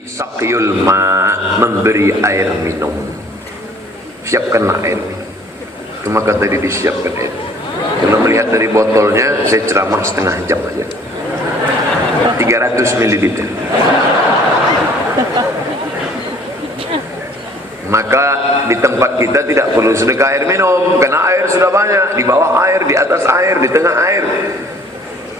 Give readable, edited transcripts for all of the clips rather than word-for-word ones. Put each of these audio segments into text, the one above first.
Saqyul ma, memberi air minum. Siapkanlah air minum. Itu maka tadi disiapkan air. Kalau melihat dari botolnya, saya ceramah setengah jam aja. 300 ml. Maka di tempat kita tidak perlu sedekah air minum, karena air sudah banyak. Di bawah air, di atas air, di tengah air.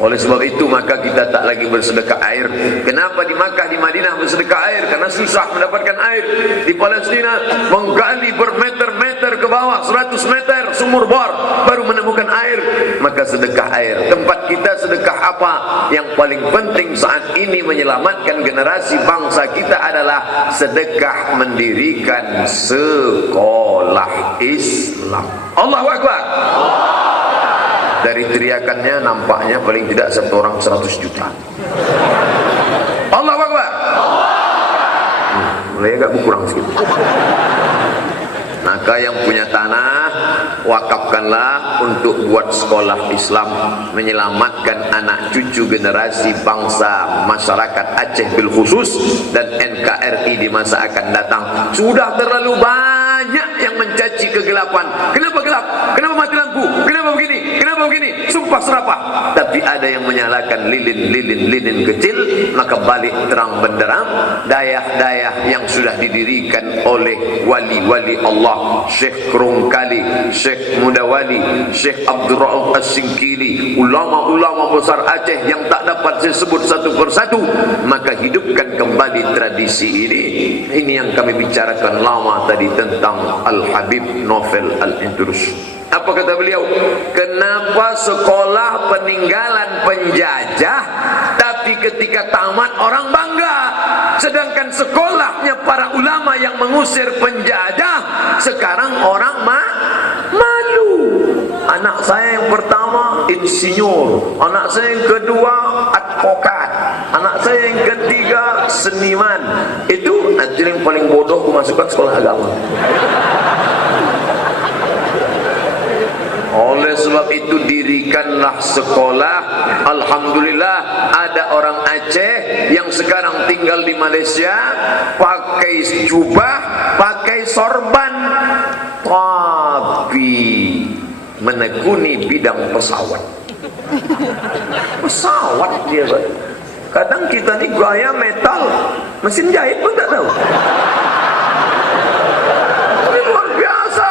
Oleh sebab itu maka kita tak lagi bersedekah air. Kenapa di Makkah, di Madinah bersedekah air? Karena susah mendapatkan air. Di Palestina menggali bermeter-meter ke bawah, 100 meter sumur bor baru menemukan air. Maka sedekah air. Tempat kita sedekah apa? Yang paling penting saat ini menyelamatkan generasi bangsa kita adalah sedekah mendirikan sekolah Islam. Allahu Akbar. Dari teriakannya nampaknya paling tidak satu orang 100 juta. Allahu Akbar. Mulai agak berkurang sedikit. Maka yang punya tanah, wakafkanlah untuk buat sekolah Islam, menyelamatkan anak cucu generasi bangsa masyarakat Aceh bil khusus dan NKRI di masa akan datang. Sudah terlalu banyak yang mencaci kegelapan. Kenapa gelap? Kenapa mati lampu? Kenapa begini? Kenapa begini? Sumpah serapah. Tapi ada yang menyalakan lilin kecil, maka balik terang benderang. Dayah-dayah yang sudah didirikan oleh wali-wali Allah, Syekh Krongkali, Syekh Mudawali, Syekh Abdul Rauf As-Singkili, ulama-ulama besar Aceh yang tak dapat saya sebut satu persatu, maka hidupkan kembali tradisi ini. Ini yang kami bicarakan lama tadi tentang Al-Habib Novel Al-Idrus. Apa kata beliau? Kenapa sekolah peninggalan penjajah tapi ketika tamat orang bangga, sedangkan sekolahnya para ulama yang mengusir penjajah sekarang orang malu. Anak saya yang pertama insinyur, anak saya yang kedua advokat, anak saya yang ketiga seniman. Itu nanti yang paling bodoh masukkan sekolah agama. Oleh sebab itu dirikanlah sekolah. Alhamdulillah ada orang Aceh yang sekarang tinggal di Malaysia pakai jubah, pakai sorban, tapi menekuni bidang pesawat. Pesawat dia, Pak. Kadang kita ni gaya metal, mesin jahit pun tak tahu. Ini luar biasa.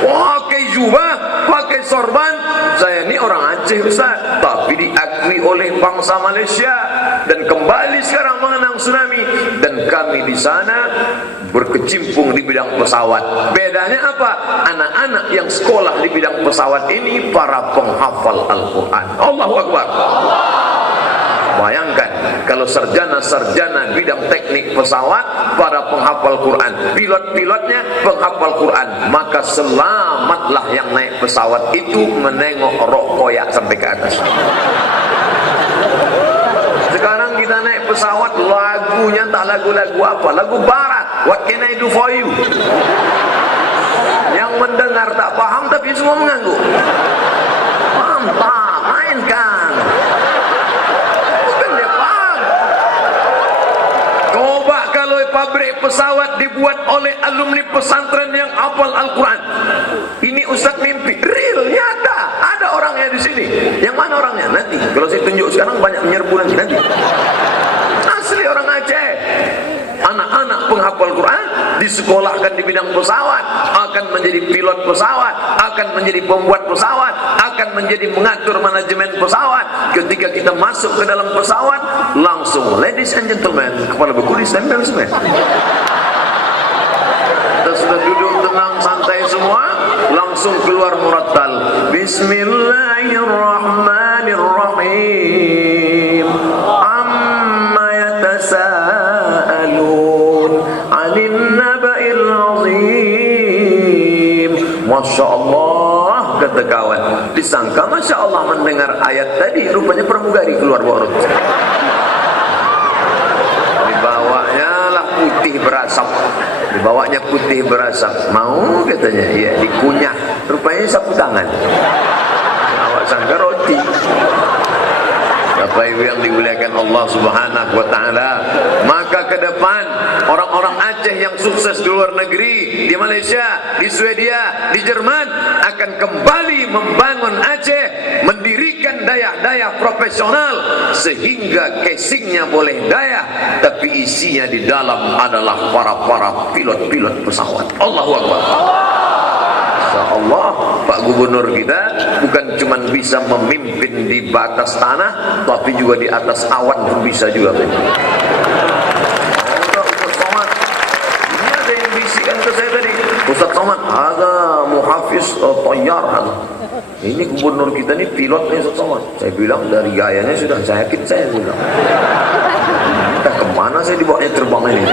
Pakai jubah, pakai sorban. Saya ni orang Aceh Ustaz, tapi diakui oleh bangsa Malaysia dan kembali sekarang mengenang tsunami, dan kami di sana berkecimpung di bidang pesawat. Bedanya apa? Anak-anak yang sekolah di bidang pesawat ini para penghafal Al-Quran. Allahu Akbar. Bayangkan kalau sarjana-sarjana bidang teknik pesawat para penghafal Quran, pilot-pilotnya penghafal Quran, maka selamatlah yang naik pesawat itu menengok rok koyak sampai ke atas. Sekarang kita naik pesawat, lagunya tak lagu-lagu apa, lagu barat. What can I do for you? Yang mendengar tak paham tapi semua mengangguk. Mantap, mainkan. Pabrik pesawat dibuat oleh alumni pesantren yang hafal Al-Quran. Ini Ustaz mimpi, real, nyata. Ada orangnya di sini. Yang mana orangnya? Nanti. Kalau saya tunjuk sekarang banyak menyerbu nanti. Asli orang Aceh. Anak-anak penghafal Quran disekolahkan di bidang pesawat, akan menjadi pilot pesawat, akan menjadi pembuat pesawat, akan menjadi mengatur manajemen pesawat. Ketika kita masuk ke dalam pesawat, langsung ladies and gentlemen, kepala berkulis dan semua. Kita sudah duduk tenang santai semua, langsung keluar murattal. Bismillahirrahmanirrahim. Amma yatasaalun 'anil naba'il 'azim. Masya Allah, kata kawan. Disangka Masya Allah mendengar ayat tadi, rupanya pramugari keluar borot. Dibawanya lah putih berasap. Dibawanya putih berasap. Mau katanya, ya dikunyah. Rupanya sapu tangan. Awak sangka roti. Bapak Ibu yang dimuliakan Allah Subhanahu wa taala, maka ke depan Aceh yang sukses di luar negeri, di Malaysia, di Swedia, di Jerman, akan kembali membangun Aceh, mendirikan daya-daya profesional sehingga casingnya boleh daya, tapi isinya di dalam adalah para pilot-pilot pesawat. Allahu Akbar. InsyaAllah Pak Gubernur kita bukan cuma bisa memimpin di batas tanah, tapi juga di atas awan pun bisa juga. Ustaz Somad, ini ada yang bisikan ke saya tadi, Ustaz Somad, ada muhafiz tayyar, ini gubernur kita ini pilot nih Ustaz Somad. Saya bilang dari gayanya sudah saya yakin, saya bilang entah kemana saya dibawanya terbang ini.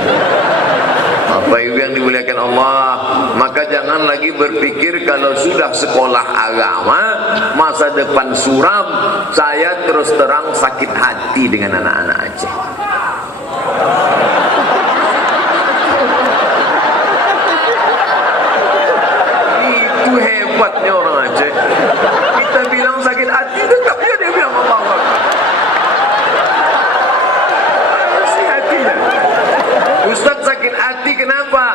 Bapak Ibu yang dimuliakan Allah, maka jangan lagi berpikir kalau sudah sekolah agama masa depan suram. Saya terus terang sakit hati dengan anak-anak Aceh. Itu hebatnya orang Aceh. Kita bilang sakit hati, tetap dia bilang Allah Akbar. Ustaz sakit hati kenapa?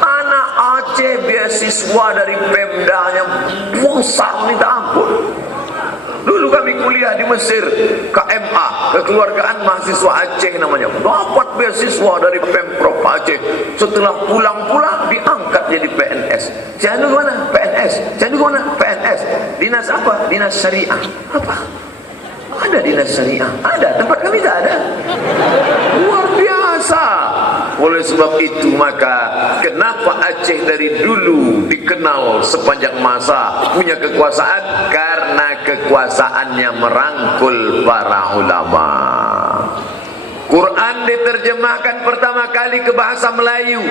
Anak Aceh beasiswa dari Pemdanya besar minta ampun. Dulu kami kuliah di Mesir, KMA, Kekeluargaan Mahasiswa Aceh namanya, dapat beasiswa dari Pemprov Aceh. Setelah pulang-pulang diangkat jadi PNS. Saya dulu mana? PNS. Saya dulu mana? PNS. Dinas apa? Dinas Syariah. Apa? Ada dinas syariah, ada, tempat kami tak ada. Luar biasa. Oleh sebab itu maka kenapa Aceh dari dulu dikenal sepanjang masa punya kekuasaan? Karena kekuasaannya merangkul para ulama. Quran diterjemahkan pertama kali ke bahasa Melayu.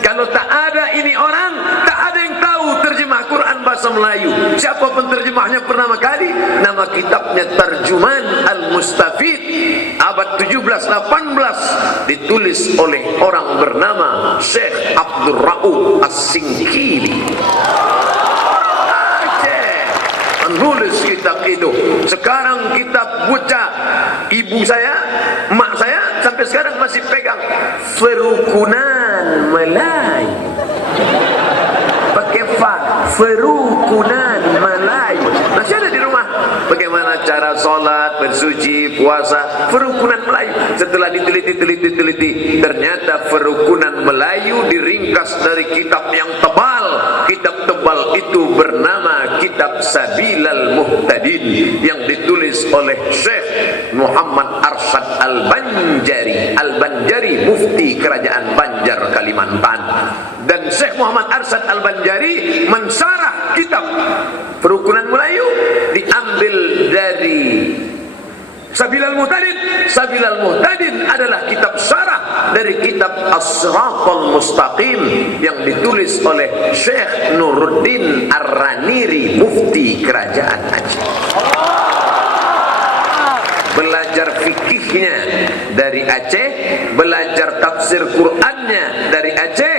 Kalau tak ada ini orang, tak ada yang tahu terjemah Quran bahasa Melayu. Siapa penterjemahnya pertama kali? Nama kitabnya Tarjuman Al-Mustafid, abad 17-18, ditulis oleh orang bernama Syekh Abdul Rauf As-Singkili. Menulis kitab itu. Sekarang kitab bocah ibu saya, mak saya sampai sekarang masih pegang Ferukunan Melayu. Pakai fa, Ferukunan Melayu. Masih ada di rumah. Bagaimana cara sholat, bersuci, puasa, Ferukunan Melayu. Setelah diteliti, ternyata Ferukunan Melayu diringkas dari kitab yang tebal. Kitab tebal itu bernama Kitab Sabilal Muhtadin, yang ditulis oleh Syekh Muhammad Arsyad Al-Banjari. Al-Banjari mufti kerajaan Banjar Kalimantan. Dan Syekh Muhammad Arsyad Al-Banjari mensyarah kitab Ferukunan Melayu, diambil dari Sabilal Muhtadin. Sabilal Muhtadin adalah kitab syarah dari kitab As-Siratal Mustaqim yang ditulis oleh Syekh Nuruddin Ar-Raniri, mufti kerajaan Aceh. Belajar fikihnya dari Aceh, belajar tafsir Qur'annya dari Aceh,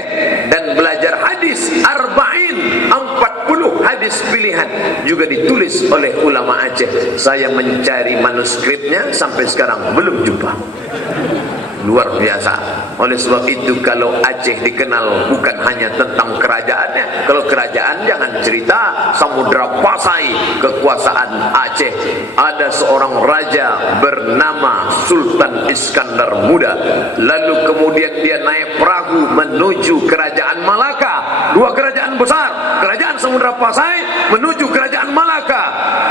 dan belajar hadis arba'in, 40 hadis pilihan juga ditulis oleh ulama Aceh. Saya mencari manuskripnya sampai sekarang belum jumpa. Luar biasa. Oleh sebab itu kalau Aceh dikenal bukan hanya tentang kerajaannya. Kalau kerajaan jangan cerita Samudra Pasai, kekuasaan Aceh. Ada seorang raja bernama Sultan Iskandar Muda. Lalu kemudian dia naik perahu menuju kerajaan Malaka. Dua kerajaan besar, kerajaan Samudra Pasai menuju kerajaan Malaka.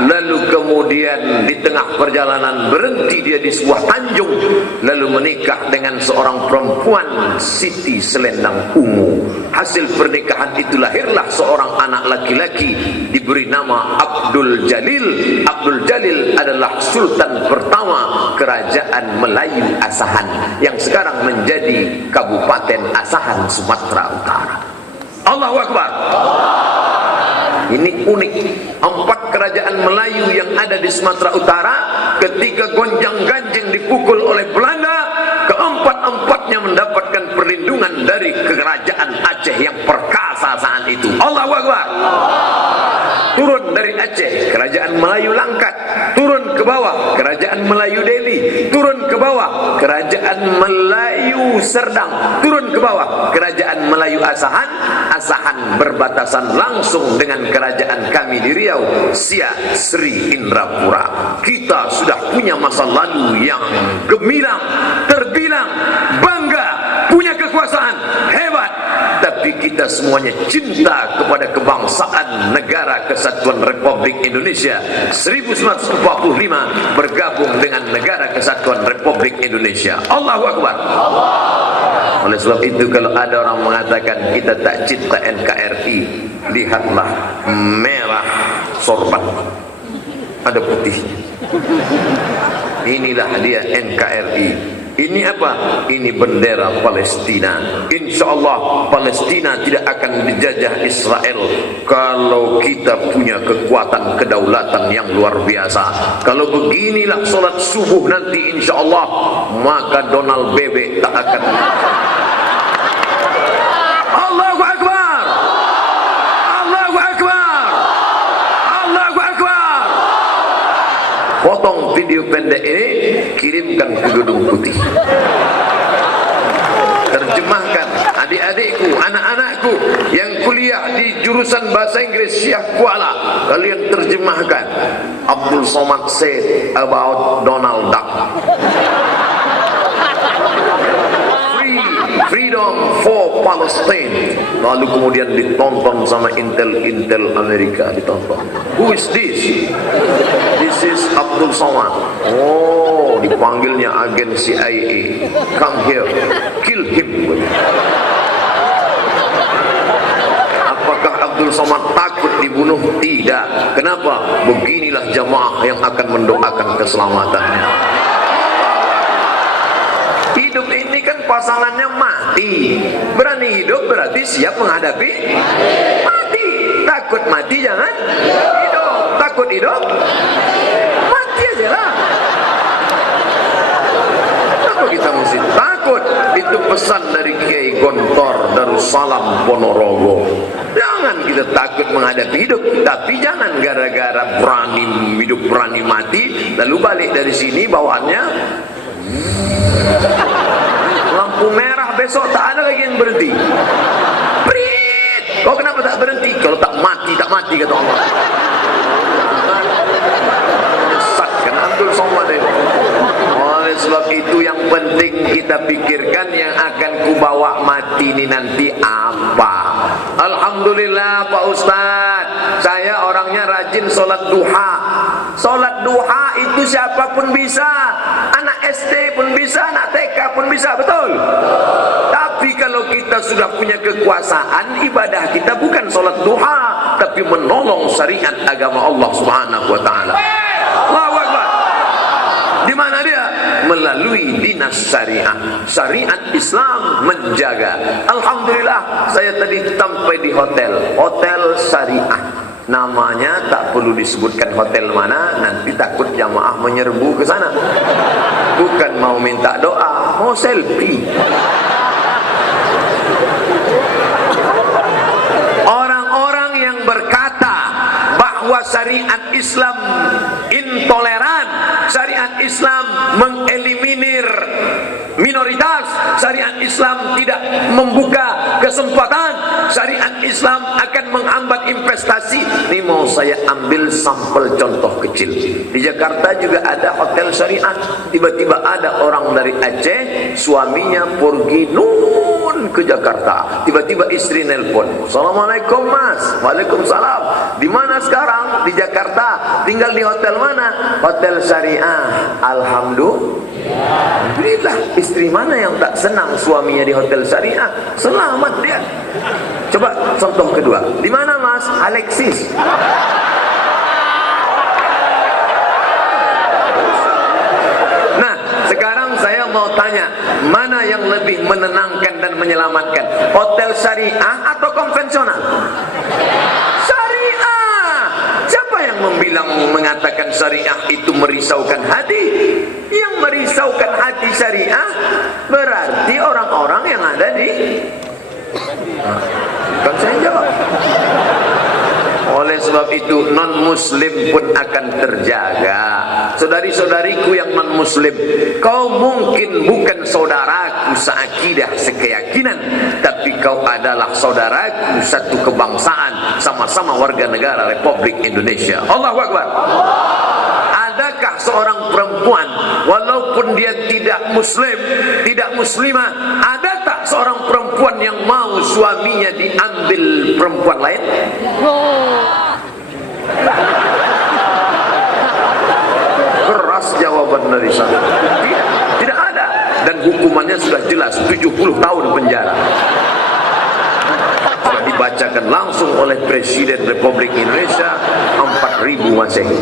Lalu kemudian di tengah perjalanan berhenti dia di sebuah tanjung, lalu menikah dengan seorang perempuan Siti Selendang Ungu. Hasil pernikahan itu lahirlah seorang anak laki-laki diberi nama Abdul Jalil. Abdul Jalil adalah sultan pertama kerajaan Melayu Asahan yang sekarang menjadi Kabupaten Asahan, Sumatera Utara. Allahu Akbar. Ini unik. 4 kerajaan Melayu yang ada di Sumatera Utara ketika gonjang-ganjing dipukul oleh Belanda, keempat-empatnya mendapatkan perlindungan dari kerajaan Aceh yang perkasa saat itu. Allahu Akbar. Turun dari Aceh, kerajaan Melayu Langkat. Turun ke bawah, kerajaan Melayu Delhi. Turun ke bawah, kerajaan Melayu Serdang. Turun ke bawah, kerajaan Melayu Asahan. Asahan berbatasan langsung dengan kerajaan kami di Riau, Siak Sri Indrapura. Kita sudah punya masa lalu yang gemilang, terbilang, bangga, punya kekuasaan hebat. Tapi kita semuanya cinta kepada kebangsaan Negara Kesatuan Republik Indonesia 1945 bergabung dengan Negara Kesatuan Republik Indonesia. Allahu Akbar. Oleh sebab itu, kalau ada orang mengatakan kita tak cinta NKRI, lihatlah merah sorban, ada putihnya. Inilah dia NKRI. Ini apa? Ini bendera Palestina. Insya Allah Palestina tidak akan dijajah Israel kalau kita punya kekuatan kedaulatan yang luar biasa. Kalau beginilah solat subuh nanti, insya Allah, maka Donald Bebek tak akan. Allahu Akbar, Allahu Akbar, Allahu Akbar. Potong video pendek ini, kirimkan ke Gedung Putih. Terjemahkan adik-adikku, anak-anakku yang kuliah di jurusan bahasa Inggris Syekh Kuala, kalian terjemahkan Abdul Somad said about Donald Duck. Freedom for Palestine. Lalu kemudian ditonton sama Intel Amerika, ditonton. Who is this? This is Abdul Somad. Oh, dipanggilnya agen CIA. Come here, kill him. Apakah Abdul Somad takut dibunuh? Tidak. Kenapa? Beginilah jamaah yang akan mendoakan keselamatannya. Hidup ini kan pasangannya mati. Berani hidup berarti siap menghadapi mati. Takut mati jangan hidup. Takut hidup mati aja lah. Kenapa kita mesti takut? Itu pesan dari Kiai Gontor Darussalam Ponorogo. Jangan kita takut menghadapi hidup, tapi jangan gara-gara berani hidup berani mati lalu balik dari sini bawaannya lampu merah, besok tak ada lagi yang berhenti. Prit, kau kenapa tak berhenti? Kalau tak mati, tak mati, kata Allah. Sesatkan Abdul Somad ini. Oleh sebab itu yang penting kita pikirkan yang akan kubawa mati ini nanti apa. Alhamdulillah Pak Ustadz, saya orangnya rajin sholat duha. Sholat duha itu siapapun bisa, anak SD pun bisa, anak TK pun bisa, betul? Tapi kalau kita sudah punya kekuasaan, ibadah kita bukan sholat duha, tapi menolong syariat agama Allah Subhanahu wa Ta'ala. Allahu Akbar. Di mana dia? Melalui dinas syariah. Syariat Islam menjaga. Alhamdulillah, saya tadi sampai di hotel syariah. Namanya tak perlu disebutkan hotel mana, nanti takut jamaah menyerbu ke sana. Bukan mau minta doa, mau selfie. Orang-orang yang berkata bahwa syariat Islam intoleran, syariat Islam mengeliminir minoritas, syariat Islam tidak membuka kesempatan, syariat Islam akan menghambat investasi. Ini mau saya ambil sampel contoh kecil. Di Jakarta juga ada hotel syariah. Tiba-tiba ada orang dari Aceh, suaminya pergi nun ke Jakarta. Tiba-tiba istri nelpon, "Assalamualaikum Mas." "Waalaikumsalam." "Di mana sekarang?" "Di Jakarta." "Tinggal di hotel mana?" "Hotel syariah." Alhamdulillah. Istri mana yang tak senang suaminya di hotel syariah? Selamat dia. Coba contoh kedua. "Di mana Mas?" "Alexis." Nah, sekarang saya mau tanya, mana yang lebih menenangkan dan menyelamatkan? Hotel syariah atau konvensional? Syariah. Siapa yang mengatakan syariah itu merisaukan hati? Yang merisaukan hati syariah berarti orang-orang yang ada di kan saya jawab. Oleh sebab itu non muslim pun akan terjaga. saudari-saudariku yang non-muslim, kau mungkin bukan saudaraku seakidah, sekeyakinan, tapi kau adalah saudaraku satu kebangsaan, sama-sama warga negara Republik Indonesia. Allahu Akbar. Adakah seorang perempuan walaupun dia tidak muslim, tidak muslimah, ada tak seorang perempuan yang mau suaminya diambil perempuan lain? Keras jawaban dari sana. Tidak ada. Dan hukumannya sudah jelas, 70 tahun penjara. Telah dibacakan langsung oleh Presiden Republik Indonesia 4.000 Masehi.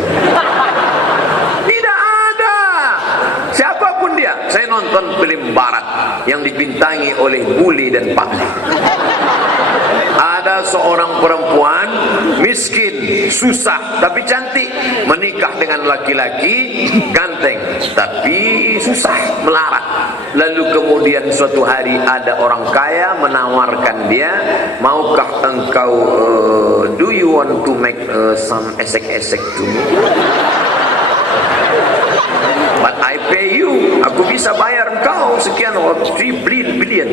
Tidak ada. Siapapun dia. Saya nonton film barat yang dibintangi oleh Buli dan Pakli. Ada seorang perempuan miskin, susah tapi cantik, menikah dengan laki-laki ganteng tapi susah, melarat. Lalu kemudian suatu hari ada orang kaya menawarkan dia, maukah engkau do you want to make some esek-esek to me? But I pay you, aku bisa bayar engkau sekian $3 billion.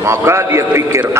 Maka dia pikir,